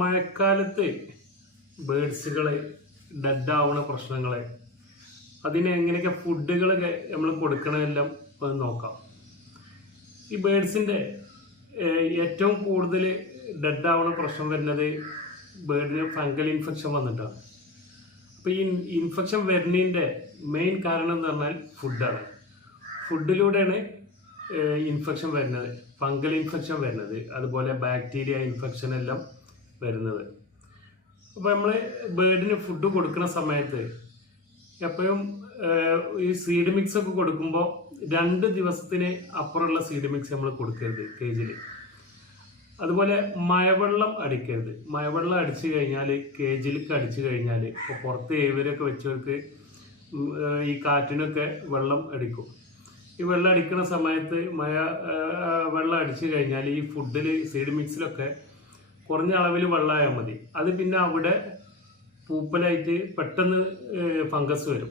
മഴക്കാലത്ത് ബേഡ്സുകളെ ഡെഡ് ആവുന്ന പ്രശ്നങ്ങളെ അതിന് എങ്ങനെയൊക്കെ ഫുഡുകളൊക്കെ നമ്മൾ കൊടുക്കണമെല്ലാം ഒന്ന് നോക്കാം. ഈ ബേഡ്സിന്റെ ഏറ്റവും കൂടുതൽ ഡെഡ് ആവുന്ന പ്രശ്നം വരുന്നത് ബേഡിന് ഫംഗൽ ഇൻഫെക്ഷൻ വന്നിട്ടാണ്. അപ്പോൾ ഈ ഇൻഫെക്ഷൻ വരുന്നതിന്റെ മെയിൻ കാരണം എന്ന് പറഞ്ഞാൽ ഫുഡാണ്. ഫുഡിലൂടെയാണ് ഇൻഫെക്ഷൻ വരുന്നത് ഫംഗൽ ഇൻഫെക്ഷൻ വരുന്നത് അതുപോലെ ബാക്ടീരിയ ഇൻഫെക്ഷൻ എല്ലാം വരുന്നത്. അപ്പോൾ നമ്മൾ ബേഡിന് ഫുഡ് കൊടുക്കുന്ന സമയത്ത് എപ്പോഴും ഈ സീഡ് മിക്സ് ഒക്കെ കൊടുക്കുമ്പോൾ രണ്ട് ദിവസത്തിന് അപ്പുറമുള്ള സീഡ് മിക്സ് നമ്മൾ കൊടുക്കരുത് കേജിൽ അതുപോലെ മഴവെള്ളം അടിക്കരുത്. മഴവെള്ളം അടിച്ചു കഴിഞ്ഞാൽ കേജിലേക്ക് അടിച്ചു കഴിഞ്ഞാൽ ഇപ്പോൾ പുറത്ത് ഏവരൊക്കെ വെച്ചവർക്ക് ഈ കാറ്റിനൊക്കെ വെള്ളം അടിക്കും. ഈ വെള്ളം അടിക്കുന്ന സമയത്ത് മഴ വെള്ളം അടിച്ചു കഴിഞ്ഞാൽ ഈ ഫുഡിൽ സീഡ് മിക്സിലൊക്കെ കുറഞ്ഞ അളവിൽ വെള്ളമായാൽ മതി. അത് പിന്നെ അവിടെ പൂപ്പലായിട്ട് പെട്ടെന്ന് ഫംഗസ് വരും.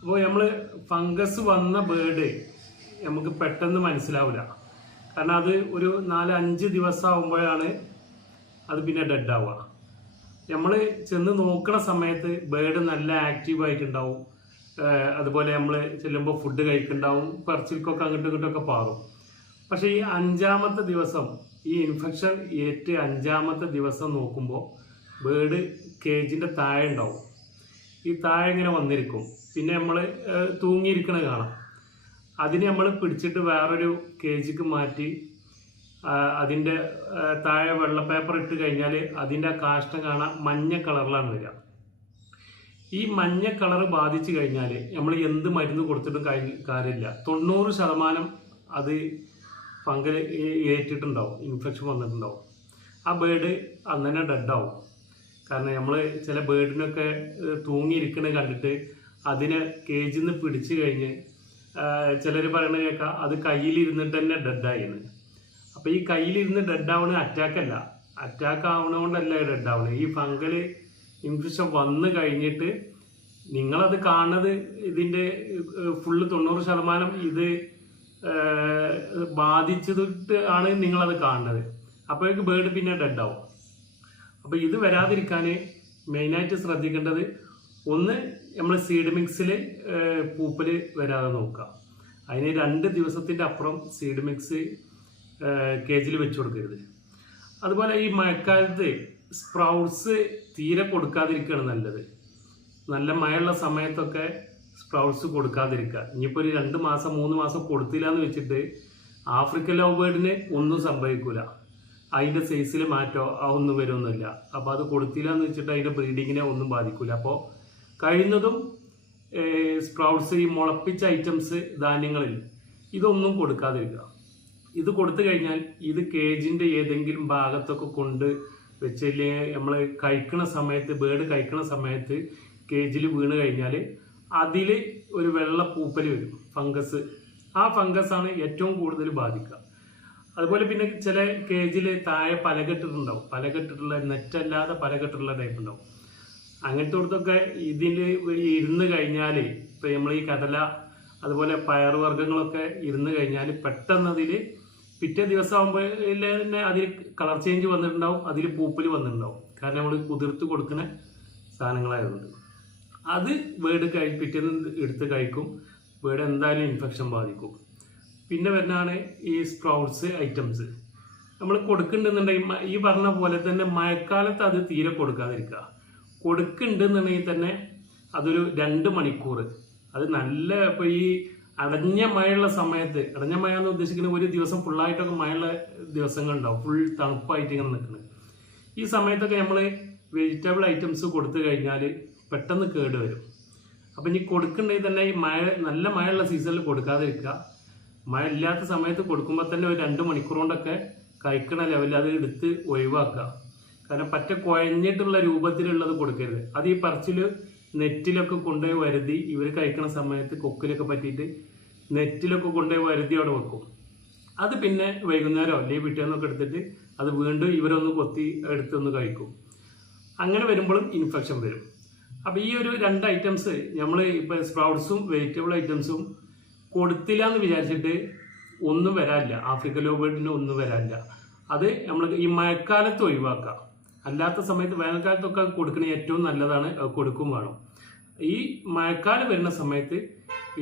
അപ്പോൾ നമ്മൾ ഫംഗസ് വന്ന ബേഡ് നമുക്ക് പെട്ടെന്ന് മനസ്സിലാവില്ല കാരണം അത് ഒരു നാല് അഞ്ച് ദിവസം ആകുമ്പോഴാണ് അത് പിന്നെ ഡെഡ് ആവുക നമ്മൾ ചെന്ന് നോക്കണ സമയത്ത് ബേഡ് നല്ല ആക്റ്റീവ് ആയിട്ടുണ്ടാവും ഏഹ് അതുപോലെ നമ്മൾ ചെല്ലുമ്പോൾ ഫുഡ് കഴിക്കുന്നുണ്ടാവും പറച്ചിൽക്കൊക്കെ അങ്ങോട്ടും ഇങ്ങോട്ടൊക്കെ പാറും. പക്ഷേ ഈ അഞ്ചാമത്തെ ദിവസം ഈ ഇൻഫെക്ഷൻ ഏറ്റ് അഞ്ചാമത്തെ ദിവസം നോക്കുമ്പോൾ ബേഡ് കേജിന്റെ താഴെ ഉണ്ടാവും. ഈ താഴെ ഇങ്ങനെ വന്നിരിക്കും. പിന്നെ നമ്മൾ തൂങ്ങിയിരിക്കണത് കാണാം. അതിനെ നമ്മൾ പിടിച്ചിട്ട് വേറൊരു കേജിക്ക് മാറ്റി അതിന്റെ താഴെ വെള്ള പേപ്പർ ഇട്ട് കഴിഞ്ഞാൽ അതിന്റെ കാഷ്ടം കാണാൻ മഞ്ഞ കളറിലാണ് വരിക. ഈ മഞ്ഞ കളർ ബാധിച്ചു കഴിഞ്ഞാൽ നമ്മൾ എന്ത് മരുന്ന് കൊടുത്തിട്ടും കാര്യമില്ല. തൊണ്ണൂറ് ശതമാനം അത് ഫംഗൽ ഏറ്റിട്ടുണ്ടാവും ഇൻഫെക്ഷൻ വന്നിട്ടുണ്ടാവും. ആ ബേഡ് അങ്ങനെ ഡെഡാവും കാരണം നമ്മൾ ചില ബേഡിനൊക്കെ തൂങ്ങിയിരിക്കണ കണ്ടിട്ട് അതിനെ കേജിൽ നിന്ന് പിടിച്ചു കഴിഞ്ഞ് ചിലർ പറയണ കേൾക്കാം അത് കയ്യിലിരുന്നിട്ട് തന്നെ ഡെഡായിന് അപ്പോൾ ഈ കയ്യിലിരുന്ന് ഡെഡാവണ അറ്റാക്കല്ല അറ്റാക്ക് ആവണോണ്ടല്ല ഡെഡ് ആവണത് ഈ ഫംഗൽ ഇൻഫെക്ഷൻ വന്നു കഴിഞ്ഞിട്ട് നിങ്ങളത് കാണുന്നത് ഇതിന്റെ ഫുള്ള് തൊണ്ണൂറ് ശതമാനം ഇത് ബാധിച്ചിട്ട് ആണ് നിങ്ങളത് കാണുന്നത്. അപ്പോഴേക്ക് ബേർഡ് പിന്നെ ഡെഡ് ആവും. അപ്പോൾ ഇത് വരാതിരിക്കാൻ മെയിനായിട്ട് ശ്രദ്ധിക്കേണ്ടത് ഒന്ന് നമ്മൾ സീഡ് മിക്സിൽ പൂപ്പൽ വരാതെ നോക്കുക. അതിന് രണ്ട് ദിവസത്തിന്റെ അപ്പുറം സീഡ് മിക്സ് കേജിൽ വെച്ച് കൊടുക്കരുത്. അതുപോലെ ഈ മഴക്കാലത്ത് സ്പ്രൗട്ട്സ് തീരെ കൊടുക്കാതിരിക്കുകയാണ് നല്ലത്. നല്ല മഴയുള്ള സമയത്തൊക്കെ സ്പ്രൗട്ട്സ് കൊടുക്കാതിരിക്കുക ഇനിയിപ്പോൾ ഒരു രണ്ട് മാസം മൂന്ന് മാസം കൊടുത്തില്ല എന്ന് വെച്ചിട്ട് ആഫ്രിക്കൻ ലവ് ബേർഡിന് ഒന്നും സംഭവിക്കൂല. അതിന്റെ സൈസിൽ മാറ്റോ ഒന്നും വരുമൊന്നുമില്ല അപ്പോൾ അത് കൊടുത്തില്ല എന്ന് വെച്ചിട്ട് അതിന്റെ ബ്രീഡിങ്ങിനെ ഒന്നും ബാധിക്കൂല. അപ്പോൾ കഴിയുന്നതും സ്പ്രൗട്ട്സ് ഈ മുളപ്പിച്ച ഐറ്റംസ് ധാന്യങ്ങളിൽ ഇതൊന്നും കൊടുക്കാതിരിക്കുക ഇത് കൊടുത്തു കഴിഞ്ഞാൽ ഇത് കേജിന്റെ ഏതെങ്കിലും ഭാഗത്തൊക്കെ കൊണ്ട് വെച്ചില്ലേ നമ്മൾ കഴിക്കുന്ന സമയത്ത് ബേഡ് കഴിക്കുന്ന സമയത്ത് കേജിൽ വീണ് കഴിഞ്ഞാൽ അതിൽ ഒരു വെള്ള പൂപ്പൽ വരും ഫംഗസ്. ആ ഫംഗസ് ആണ് ഏറ്റവും കൂടുതൽ ബാധിക്കുക. അതുപോലെ പിന്നെ ചില കേജിൽ താഴെ പലകെട്ടിട്ടുണ്ടാവും. പലകെട്ടിട്ടുള്ള നെറ്റല്ലാതെ പലകെട്ടിട്ടുള്ള ടൈപ്പ് ഉണ്ടാവും അങ്ങനത്തെ അടുത്തൊക്കെ ഇതിൽ ഇരുന്ന് കഴിഞ്ഞാൽ ഇപ്പം നമ്മൾ ഈ കടല അതുപോലെ പയറുവർഗങ്ങളൊക്കെ ഇരുന്ന് കഴിഞ്ഞാൽ പെട്ടെന്ന് അതിൽ പിറ്റേ ദിവസം ആകുമ്പോൾ തന്നെ അതിൽ കളർ ചേഞ്ച് വന്നിട്ടുണ്ടാവും അതിൽ പൂപ്പൽ വന്നിട്ടുണ്ടാവും. കാരണം നമ്മൾ കുതിർത്ത് കൊടുക്കുന്ന സാധനങ്ങളായതുകൊണ്ട്. അത് വേട് കഴി പിറ്റേന്ന് എടുത്ത് കഴിക്കും. വേട് എന്തായാലും ഇൻഫെക്ഷൻ ബാധിക്കും. പിന്നെ വരുന്നതാണ് ഈ സ്പ്രൗട്ട്സ് ഐറ്റംസ് നമ്മൾ കൊടുക്കുന്നുണ്ടെന്നുണ്ടെങ്കിൽ ഈ പറഞ്ഞ പോലെ തന്നെ മഴക്കാലത്ത് അത് തീരെ കൊടുക്കാതിരിക്കുക. കൊടുക്കുന്നുണ്ടെന്നുണ്ടെങ്കിൽ തന്നെ അതൊരു രണ്ട് മണിക്കൂർ. അത് നല്ല ഇപ്പോൾ ഈ അടഞ്ഞ മഴയുള്ള സമയത്ത് അടഞ്ഞ മഴ എന്ന് ഉദ്ദേശിക്കുന്നത് ഒരു ദിവസം ഫുള്ളായിട്ടൊക്കെ മഴയുള്ള ദിവസങ്ങളുണ്ടാവും ഫുൾ തണുപ്പായിട്ട് ഇങ്ങനെ നിൽക്കുന്നത്. ഈ സമയത്തൊക്കെ നമ്മൾ വെജിറ്റബിൾ ഐറ്റംസ് കൊടുത്തു കഴിഞ്ഞാൽ പെട്ടെന്ന് കേട് വരും. അപ്പം ഇനി കൊടുക്കണ്ടെങ്കിൽ തന്നെ ഈ മഴ നല്ല മഴയുള്ള സീസണിൽ കൊടുക്കാതിരിക്കുക. മഴ ഇല്ലാത്ത സമയത്ത് കൊടുക്കുമ്പോൾ തന്നെ ഒരു രണ്ട് മണിക്കൂർ കൊണ്ടൊക്കെ കഴിക്കണ ലെവലിൽ അത് എടുത്ത് ഒഴിവാക്കുക. കാരണം പറ്റ കുഴഞ്ഞിട്ടുള്ള രൂപത്തിലുള്ളത് കൊടുക്കരുത്. അത് ഈ പറച്ചിൽ നെറ്റിലൊക്കെ കൊണ്ടുപോയി വരുതി ഇവർ കഴിക്കണ സമയത്ത് കൊക്കിലൊക്കെ പറ്റിയിട്ട് നെറ്റിലൊക്കെ കൊണ്ടുപോയി വരുതി അവിടെ വെക്കും. അത് പിന്നെ വൈകുന്നേരം അല്ലെങ്കിൽ പിറ്റേന്നൊക്കെ എടുത്തിട്ട് അത് വീണ്ടും ഇവരൊന്ന് കൊത്തി എടുത്തൊന്ന് കഴിക്കും. അങ്ങനെ വരുമ്പോഴും ഇൻഫെക്ഷൻ വരും. അപ്പോൾ ഈ ഒരു രണ്ട് ഐറ്റംസ് നമ്മൾ ഇപ്പോൾ സ്പ്രൗട്ട്സും വെജിറ്റബിൾ ഐറ്റംസും കൊടുത്തില്ല എന്ന് വിചാരിച്ചിട്ട് ഒന്നും വരാനില്ല. ആഫ്രിക്കൻ ലോബേർഡിന് ഒന്നും വരാനില്ല. അത് നമ്മൾ ഈ മഴക്കാലത്ത് ഒഴിവാക്കാം. അല്ലാത്ത സമയത്ത് വേനൽക്കാലത്തൊക്കെ കൊടുക്കുന്ന ഏറ്റവും നല്ലതാണ് കൊടുക്കും വേണം. ഈ മഴക്കാലം വരുന്ന സമയത്ത്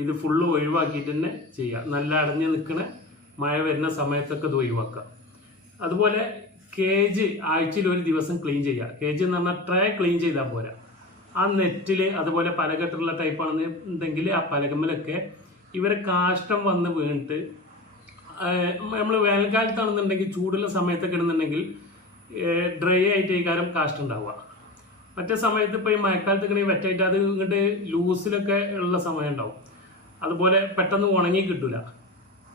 ഇത് ഫുള്ള് ഒഴിവാക്കിയിട്ട് തന്നെ ചെയ്യുക നല്ല അടഞ്ഞു നിൽക്കുന്ന മഴ വരുന്ന സമയത്തൊക്കെ ഇത് ഒഴിവാക്കുക അതുപോലെ കേജ് ആഴ്ചയിൽ ഒരു ദിവസം ക്ലീൻ ചെയ്യുക കേജ് എന്ന് പറഞ്ഞാൽ ട്രേ ക്ലീൻ ചെയ്താൽ പോരാ. ആ നെറ്റിൽ അതുപോലെ പലകെട്ടുള്ള ടൈപ്പാണെന്നുണ്ടെങ്കിൽ ആ പലകമ്മലൊക്കെ ഇവരെ കാഷ്ടം വന്ന് വീണിട്ട് നമ്മൾ വേനൽക്കാലത്താണെന്നുണ്ടെങ്കിൽ ചൂടുള്ള സമയത്തൊക്കെ ഇടുന്നുണ്ടെങ്കിൽ ഡ്രൈ ആയിട്ട് ഈ കാലം കാഷ്ടം ഉണ്ടാവുക. മറ്റേ സമയത്ത് ഇപ്പോൾ ഈ മഴക്കാലത്തൊക്കെ വെറ്റായിട്ട് അത് ഇങ്ങോട്ട് ലൂസിലൊക്കെ ഉള്ള സമയം ഉണ്ടാവും. അതുപോലെ പെട്ടെന്ന് ഉണങ്ങി കിട്ടൂല.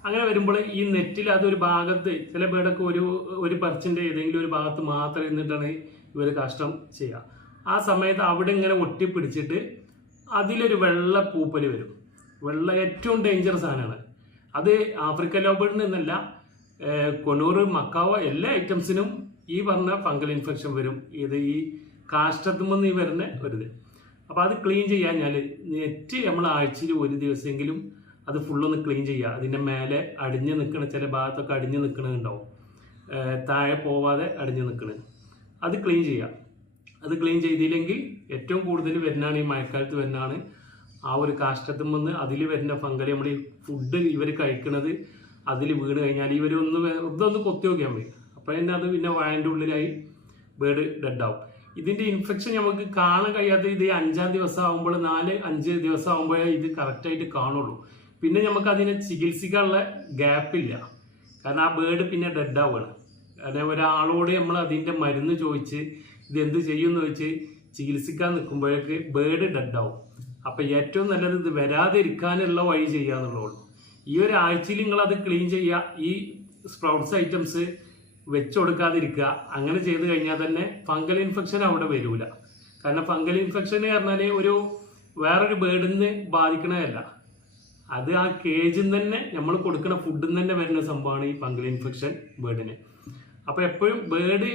അങ്ങനെ വരുമ്പോൾ ഈ നെറ്റിൽ അതൊരു ഭാഗത്ത് ചില പേടൊക്കെ ഒരു ഒരു പറിച്ചിന്റെ ഏതെങ്കിലും ഒരു ഭാഗത്ത് മാത്രം ഇരുന്നിട്ടാണ് ഇവർ കാഷ്ടം ചെയ്യുക. ആ സമയത്ത് അവിടെ ഇങ്ങനെ ഒട്ടിപ്പിടിച്ചിട്ട് അതിലൊരു വെള്ള പൂപ്പൽ വരും. വെള്ള ഏറ്റവും ഡേഞ്ചർ സാധനമാണ്. അത് ആഫ്രിക്കൻ ലോബേഡിൽ നിന്നല്ല കൊനൂറ് മക്കാവ എല്ലാ ഐറ്റംസിനും ഈ പറഞ്ഞ ഫംഗൽ ഇൻഫെക്ഷൻ വരും. ഇത് ഈ കാഷ്ടത്തുമെന്ന് ഈ വരുന്ന ഒരിത്. അപ്പോൾ അത് ക്ലീൻ ചെയ്യാഞ്ഞാൽ നെറ്റ് നമ്മൾ ആഴ്ചയിൽ ഒരു ദിവസമെങ്കിലും അത് ഫുള്ളൊന്ന് ക്ലീൻ ചെയ്യുക അതിന്റെ മേലെ അടിഞ്ഞു നിൽക്കണ ചില ഭാഗത്തൊക്കെ അടിഞ്ഞു നിൽക്കണുണ്ടാവും താഴെ പോവാതെ അടിഞ്ഞു നിൽക്കണത് അത് ക്ലീൻ ചെയ്യുക അത് ക്ലീൻ ചെയ്തില്ലെങ്കിൽ ഏറ്റവും കൂടുതൽ വരുന്നതാണ് ഈ മഴക്കാലത്ത് വരുന്നതാണ്. ആ ഒരു കാഷ്ടത്തിൽ നിന്ന് അതിൽ വരുന്ന ഫംഗൽ നമ്മൾ ഈ ഫുഡ് ഇവർ കഴിക്കണത് അതിൽ വീണ് കഴിഞ്ഞാൽ ഇവർ ഒന്ന് വെറുതെ ഒന്ന് കൊത്തി നോക്കിയാൽ മതി. അപ്പോൾ തന്നെ അത് പിന്നെ വായന്റെ ഉള്ളിലായി ബേഡ് ഡെഡാവും ഇതിന്റെ ഇൻഫെക്ഷൻ നമുക്ക് കാണാൻ കഴിയാത്ത ഇത് അഞ്ചാം ദിവസം ആകുമ്പോൾ നാല് അഞ്ച് ദിവസം ആകുമ്പോഴേ ഇത് കറക്റ്റായിട്ട് കാണുള്ളൂ. പിന്നെ നമുക്ക് അതിനെ ചികിത്സിക്കാനുള്ള ഗ്യാപ്പില്ല കാരണം ആ ബേഡ് പിന്നെ ഡെഡ് ആവുകയാണ്. കാരണം ഒരാളോട് നമ്മൾ അതിന്റെ മരുന്ന് ചോദിച്ച് ഇത് എന്ത് ചെയ്യുമെന്ന് വെച്ച് ചികിത്സിക്കാൻ നിൽക്കുമ്പോഴേക്ക് ബേഡ് ഡെഡാവും അപ്പം ഏറ്റവും നല്ലത് ഇത് വരാതിരിക്കാനുള്ള വഴി ചെയ്യുക ഈ ഒരു ആഴ്ചയിൽ നിങ്ങൾ അത് ക്ലീൻ ചെയ്യുക ഈ സ്പ്രൗട്ട്സ് ഐറ്റംസ് വെച്ച് കൊടുക്കാതിരിക്കുക. അങ്ങനെ ചെയ്ത് കഴിഞ്ഞാൽ തന്നെ ഫംഗൽ ഇൻഫെക്ഷൻ അവിടെ വരൂല. കാരണം ഫംഗൽ ഇൻഫെക്ഷൻ പറഞ്ഞാൽ ഒരു വേറൊരു ബേഡിന്ന് ബാധിക്കണതല്ല. അത് ആ കേജിൽ നിന്ന് തന്നെ നമ്മൾ കൊടുക്കുന്ന ഫുഡിൽ നിന്ന് തന്നെ വരുന്ന സംഭവമാണ് ഈ ഫംഗൽ ഇൻഫെക്ഷൻ ബേഡിന് അപ്പോൾ എപ്പോഴും ബേഡ്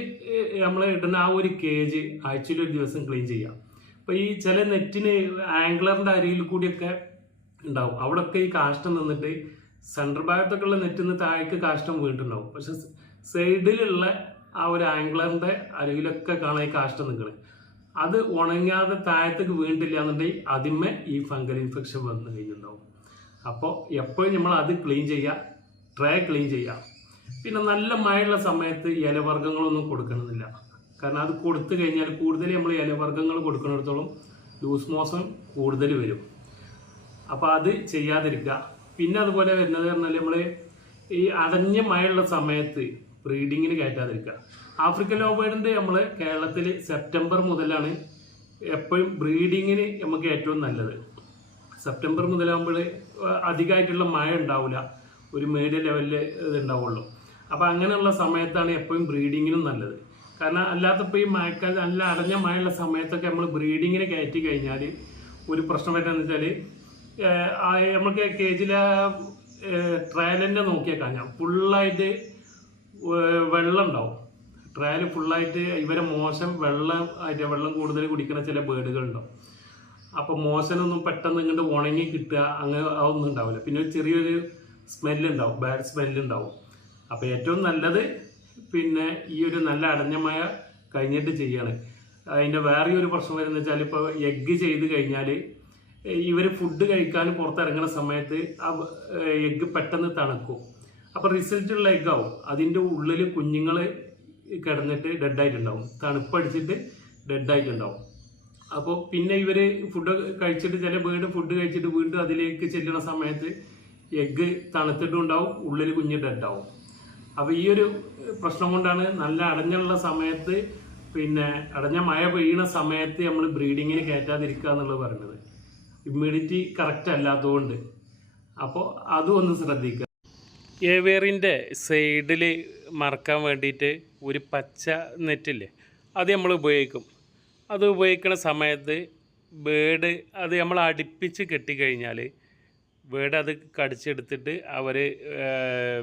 നമ്മൾ ഇടുന്ന ആ ഒരു കേജ് ആഴ്ചയിൽ ഒരു ദിവസം ക്ലീൻ ചെയ്യാം. അപ്പോൾ ഈ ചില നെറ്റിന് ആംഗ്ലറിന്റെ അരിയിൽ കൂടിയൊക്കെ ഉണ്ടാവും. അവിടെയൊക്കെ ഈ കാഷ്ടം നിന്നിട്ട് സെൻട്രൽ ഭാഗത്തൊക്കെ ഉള്ള നെറ്റിൽ നിന്ന് താഴേക്ക് കാഷ്ടം വീട്ടുണ്ടാവും പക്ഷെ സൈഡിലുള്ള ആ ഒരു ആംഗ്ലറിന്റെ അരിയിലൊക്കെ കാണാൻ ഈ കാഷ്ടം നിൽക്കണേ അത് ഉണങ്ങാതെ താഴത്തേക്ക് വീണ്ടില്ല എന്നുണ്ടെങ്കിൽ അതിന്മേ ഈ ഫംഗൽ ഇൻഫെക്ഷൻ വന്നു കഴിഞ്ഞിട്ടുണ്ടാവും. അപ്പോൾ എപ്പോഴും നമ്മൾ അത് ക്ലീൻ ചെയ്യുക ട്രേ ക്ലീൻ ചെയ്യുക പിന്നെ നല്ല മഴയുള്ള സമയത്ത് ഇലവർഗങ്ങളൊന്നും കൊടുക്കണമെന്നില്ല കാരണം അത് കൊടുത്തു കഴിഞ്ഞാൽ കൂടുതൽ നമ്മൾ ഇലവർഗങ്ങൾ കൊടുക്കുന്നിടത്തോളം ലൂസ് മോസം കൂടുതൽ വരും. അപ്പോൾ അത് ചെയ്യാതിരിക്കുക. പിന്നെ അതുപോലെ വരുന്നത് പറഞ്ഞാൽ നമ്മൾ ഈ അടഞ്ഞ മഴയുള്ള സമയത്ത് ബ്രീഡിങ്ങിന് കയറ്റാതിരിക്കുക. ആഫ്രിക്കൻ ലോബേഡിന്റെ നമ്മൾ കേരളത്തിൽ സെപ്റ്റംബർ മുതലാണ് എപ്പോഴും ബ്രീഡിങ്ങിന് നമുക്ക് ഏറ്റവും നല്ലത്. സെപ്റ്റംബർ മുതലാകുമ്പോൾ അധികമായിട്ടുള്ള മഴ ഉണ്ടാവില്ല ഒരു മീഡിയ ലെവലിൽ ഇത് ഉണ്ടാവുള്ളൂ. അപ്പോൾ അങ്ങനെയുള്ള സമയത്താണ് എപ്പോഴും ബ്രീഡിങ്ങിനും നല്ലത്. കാരണം അല്ലാത്തപ്പോൾ ഈ മഴക്കാലം നല്ല അടഞ്ഞ മഴയുള്ള സമയത്തൊക്കെ നമ്മൾ ബ്രീഡിങ്ങിന് കയറ്റി കഴിഞ്ഞാൽ ഒരു പ്രശ്നം വരുന്നതെന്ന് വെച്ചാൽ നമുക്ക് കേജിലെ ട്രയലിന്റെ നോക്കിയാൽ കഴിഞ്ഞാൽ ഫുള്ളായിട്ട് വെള്ളം ഉണ്ടാവും ട്രയൽ ഫുള്ളായിട്ട് ഇവരെ മോശം വെള്ളം ആയിട്ട് വെള്ളം കൂടുതൽ കുടിക്കുന്ന ചില ബേഡുകളുണ്ടാവും. അപ്പോൾ മോശനൊന്നും പെട്ടെന്ന് ഇങ്ങോട്ട് ഉണങ്ങി കിട്ടുക അങ്ങനെ അതൊന്നും ഉണ്ടാവില്ല. പിന്നെ ചെറിയൊരു സ്മെല്ലുണ്ടാവും ബാഡ് സ്മെല്ല് ഉണ്ടാവും അപ്പോൾ ഏറ്റവും നല്ലത് പിന്നെ ഈ ഒരു നല്ല അടഞ്ഞ മഴ കഴിഞ്ഞിട്ട് ചെയ്യാണ്. അതിന്റെ വേറെ ഒരു പ്രശ്നം വരുന്നത് വെച്ചാൽ ഇപ്പോൾ എഗ്ഗ് ചെയ്ത് കഴിഞ്ഞാൽ ഇവർ ഫുഡ് കഴിക്കാൻ പുറത്തിറങ്ങുന്ന സമയത്ത് ആ എഗ്ഗ് പെട്ടെന്ന് തണുക്കും. അപ്പോൾ റിസൾട്ടുള്ള എഗ്ഗാവും അതിന്റെ ഉള്ളിൽ കുഞ്ഞുങ്ങൾ കിടന്നിട്ട് ഡെഡായിട്ടുണ്ടാവും തണുപ്പടിച്ചിട്ട് ഡെഡായിട്ടുണ്ടാവും അപ്പോൾ പിന്നെ ഇവർ ഫുഡ് കഴിച്ചിട്ട് ചില വീണ്ടും ഫുഡ് കഴിച്ചിട്ട് വീണ്ടും അതിലേക്ക് ചെല്ലുന്ന സമയത്ത് എഗ്ഗ് തണുത്തിട്ടുണ്ടാവും. ഉള്ളിൽ കുഞ്ഞ് ഡെഡാവും അപ്പോൾ ഈ ഒരു പ്രശ്നം കൊണ്ടാണ് നല്ല അടഞ്ഞുള്ള സമയത്ത് പിന്നെ അടഞ്ഞ മഴ പെയ്യുന്ന സമയത്ത് നമ്മൾ ബ്രീഡിങ്ങിന് കയറ്റാതിരിക്കുക എന്നുള്ളത് പറയുന്നത്. ഇമ്മ്യൂണിറ്റി കറക്റ്റ് അല്ലാത്തതുകൊണ്ട്. അപ്പോൾ അതും ഒന്ന് ശ്രദ്ധിക്കുക. ഏവേറിന്റെ സൈഡിൽ മറക്കാൻ വേണ്ടിയിട്ട് ഒരു പച്ച നെറ്റില്ലേ അത് നമ്മൾ ഉപയോഗിക്കും. അത് ഉപയോഗിക്കുന്ന സമയത്ത് ബേഡ് അത് നമ്മൾ അടുപ്പിച്ച് കെട്ടിക്കഴിഞ്ഞാൽ ബേഡ് അത് കടിച്ചെടുത്തിട്ട് അവർ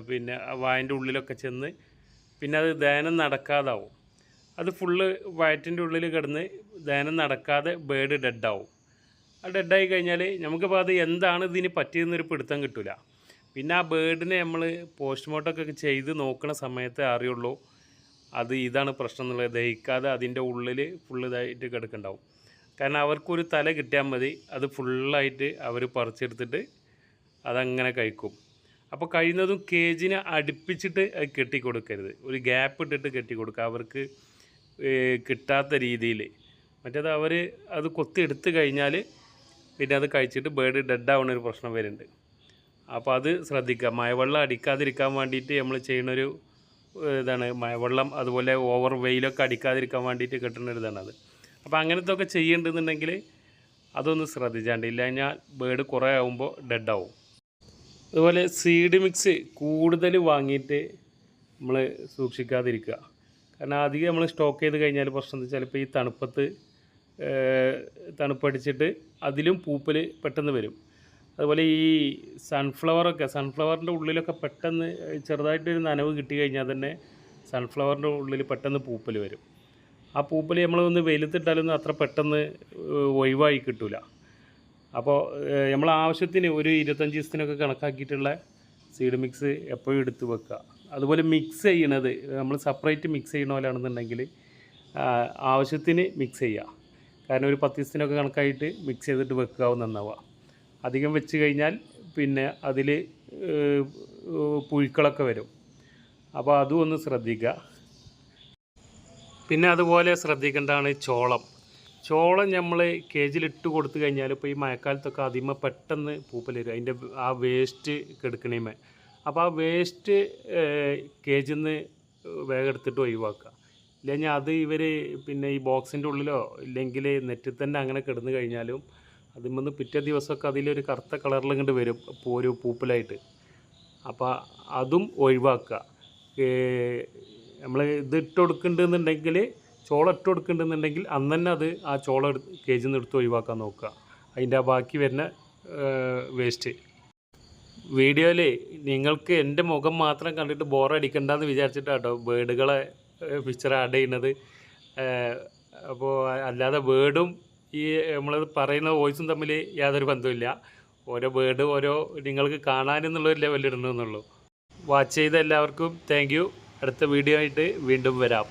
പിന്നെ വായന്റെ ഉള്ളിലൊക്കെ ചെന്ന് പിന്നെ അത് ദഹനം നടക്കാതാവും. അത് ഫുള്ള് വയറ്റിന്റെ ഉള്ളിൽ കിടന്ന് ദഹനം നടക്കാതെ ബേഡ് ഡെഡാവും. ആ ഡെഡായി കഴിഞ്ഞാൽ നമുക്കിപ്പോൾ അത് എന്താണ് ഇതിന് പറ്റിയതെന്നൊരു പിടുത്തം കിട്ടില്ല പിന്നെ ആ ബേഡിനെ നമ്മൾ പോസ്റ്റ്മോർട്ടം ഒക്കെ ചെയ്ത് നോക്കുന്ന സമയത്ത് അറിയുള്ളൂ. അത് ഇതാണ് പ്രശ്നം എന്നുള്ളത്. ദഹിക്കാതെ അതിന്റെ ഉള്ളിൽ ഫുള്ള് ഇതായിട്ട് കിടക്കുന്നുണ്ടാവും കാരണം അവർക്കൊരു തല കിട്ടിയാൽ മതി. അത് ഫുള്ളായിട്ട് അവർ പറിച്ചെടുത്തിട്ട് അതങ്ങനെ കഴിക്കും. അപ്പോൾ കഴിയുന്നതും കേജിനെ അടുപ്പിച്ചിട്ട് കെട്ടി കൊടുക്കരുത് ഒരു ഗ്യാപ്പ് ഇട്ടിട്ട് കെട്ടി കൊടുക്കുക അവർക്ക് കിട്ടാത്ത രീതിയിൽ മറ്റേത് അവർ അത് കൊത്തി എടുത്ത് കഴിഞ്ഞാൽ പിന്നെ അത് കഴിച്ചിട്ട് ബേർഡ് ഡെഡ് ആവുന്ന ഒരു പ്രശ്നം വരുന്നുണ്ട്. അപ്പോൾ അത് ശ്രദ്ധിക്കുക. മഴവെള്ളം അടിക്കാതിരിക്കാൻ വേണ്ടിയിട്ട് നമ്മൾ ചെയ്യുന്നൊരു ഇതാണ്. മഴവെള്ളം അതുപോലെ ഓവർ വെയിലൊക്കെ അടിക്കാതിരിക്കാൻ വേണ്ടിയിട്ട് കെട്ടുന്ന ഒരു ഇതാണ് അത്. അപ്പോൾ അങ്ങനത്തെ ഒക്കെ ചെയ്യേണ്ടതെന്നുണ്ടെങ്കിൽ അതൊന്ന് ശ്രദ്ധിച്ചാണ്ട്. ഇല്ല കഴിഞ്ഞാൽ ബേർഡ് കുറേ ആവുമ്പോൾ ഡെഡ് ആവും. അതുപോലെ സീഡ് മിക്സ് കൂടുതൽ വാങ്ങിയിട്ട് നമ്മൾ സൂക്ഷിക്കാതിരിക്കുക. കാരണം അധികം നമ്മൾ സ്റ്റോക്ക് ചെയ്ത് കഴിഞ്ഞാൽ പ്രശ്നം എന്താ വെച്ചാൽ ഇപ്പോൾ ഈ തണുപ്പത്ത് തണുപ്പടിച്ചിട്ട് അതിലും പൂപ്പൽ പെട്ടെന്ന് വരും. അതുപോലെ ഈ സൺഫ്ലവറൊക്കെ സൺഫ്ലവറിന്റെ ഉള്ളിലൊക്കെ പെട്ടെന്ന് ചെറുതായിട്ടൊരു നനവ് കിട്ടി കഴിഞ്ഞാൽ തന്നെ സൺഫ്ലവറിന്റെ ഉള്ളിൽ പെട്ടെന്ന് പൂപ്പൽ വരും. ആ പൂപ്പൽ നമ്മളൊന്ന് വെയിലത്തിട്ടാലൊന്നും അത്ര പെട്ടെന്ന് ഒഴിവായി കിട്ടില്ല അപ്പോൾ നമ്മൾ ആവശ്യത്തിന് ഒരു ഇരുപത്തഞ്ച് ദിവസത്തിനൊക്കെ കണക്കാക്കിയിട്ടുള്ള സീഡ് മിക്സ് എപ്പോഴും എടുത്ത് വെക്കുക. അതുപോലെ മിക്സ് ചെയ്യണത് നമ്മൾ സെപ്പറേറ്റ് മിക്സ് ചെയ്യണ പോലെയാണെന്നുണ്ടെങ്കിൽ ആവശ്യത്തിന് മിക്സ് ചെയ്യുക. കാരണം ഒരു പത്ത് ദിവസത്തിനൊക്കെ കണക്കായിട്ട് മിക്സ് ചെയ്തിട്ട് വെക്കുക നന്നാവുക. അധികം വെച്ച് കഴിഞ്ഞാൽ പിന്നെ അതിൽ പുഴുക്കളൊക്കെ വരും. അപ്പോൾ അതും ഒന്ന് ശ്രദ്ധിക്കുക. പിന്നെ അതുപോലെ ശ്രദ്ധിക്കേണ്ടതാണ് ചോളം. ചോളം നമ്മൾ കേജിലിട്ട് കൊടുത്തു കഴിഞ്ഞാൽ ഇപ്പോൾ ഈ മഴക്കാലത്തൊക്കെ അതിമ പെട്ടെന്ന് പൂപ്പൽ വരും അതിന്റെ ആ വേസ്റ്റ് കെടുക്കണേമേ. അപ്പോൾ ആ വേസ്റ്റ് കേജിൽ നിന്ന് വേഗം എടുത്തിട്ട് ഒഴിവാക്കുക. ഇല്ലെങ്കിൽ അത് ഇവർ പിന്നെ ഈ ബോക്സിന്റെ ഉള്ളിലോ ഇല്ലെങ്കിൽ നെറ്റിൽ തന്നെ അങ്ങനെ കിടന്നു കഴിഞ്ഞാലും അതിമന്ന് പിറ്റേ ദിവസമൊക്കെ അതിലൊരു കറുത്ത കളറിൽ ഇങ്ങോട്ട് വരും ഒരു പൂപ്പലായിട്ട്. അപ്പോൾ അതും ഒഴിവാക്കുക. നമ്മൾ ഇത് ഇട്ട് കൊടുക്കുന്നുണ്ടെന്നുണ്ടെങ്കിൽ ചോളം ഇട്ട് കൊടുക്കുന്നുണ്ടെന്നുണ്ടെങ്കിൽ അന്ന് തന്നെ അത് ആ ചോള കേജിൽ നിന്ന് എടുത്ത് ഒഴിവാക്കാൻ നോക്കുക. അതിന്റെ ആ ബാക്കി വരുന്ന വേസ്റ്റ് വീഡിയോയിൽ നിങ്ങൾക്ക് എന്റെ മുഖം മാത്രം കണ്ടിട്ട് ബോറടിക്കണ്ടെന്ന് കേട്ടോ ബേഡുകളെ പിക്ചർ ആഡ് ചെയ്യുന്നത്. അപ്പോൾ അല്ലാതെ വേർഡും ഈ നമ്മൾ പറയുന്ന വോയിസും തമ്മിൽ യാതൊരു ബന്ധവുമില്ല. ഓരോ വേർഡ് ഓരോ നിങ്ങൾക്ക് കാണാനെന്നുള്ളൊരു ലെവലിൽ ഇടണമെന്നുള്ളൂ വാച്ച് ചെയ്ത എല്ലാവർക്കും താങ്ക് അടുത്ത വീഡിയോ ആയിട്ട് വീണ്ടും വരാം.